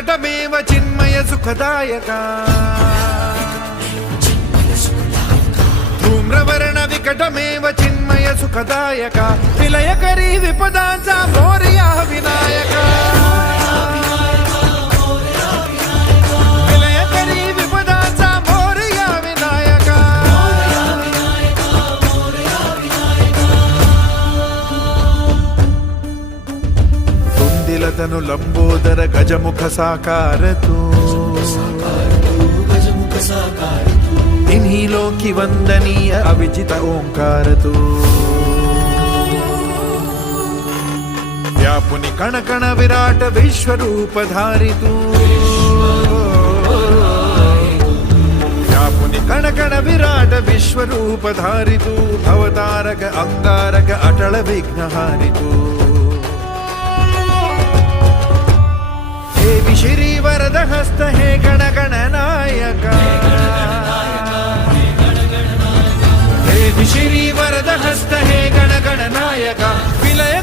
विकटमेव चिन्मय सुखदायका धूम्रवर्ण विकटमेव चिन्मय सुखदायका विलयकरी विपदांचा मोरया विनायका विलयकरी विपदांचा मोरया विनायका तुंदिलतनु लंबोदर गजमुख साकार तू इन्हीं लोकी वंदनीय अविजित ओंकार तू व्यापुनि कण कण विराट विश्वरूप धारी तू व्यापुनि कण कण विराट विश्वरूप धारी तू भवतारक अंगारक अटल विघ्नहारी तू हे श्री वरद हस्त हे गण गण नायका हे श्री वरद हस्त हे गण गण नायका विलय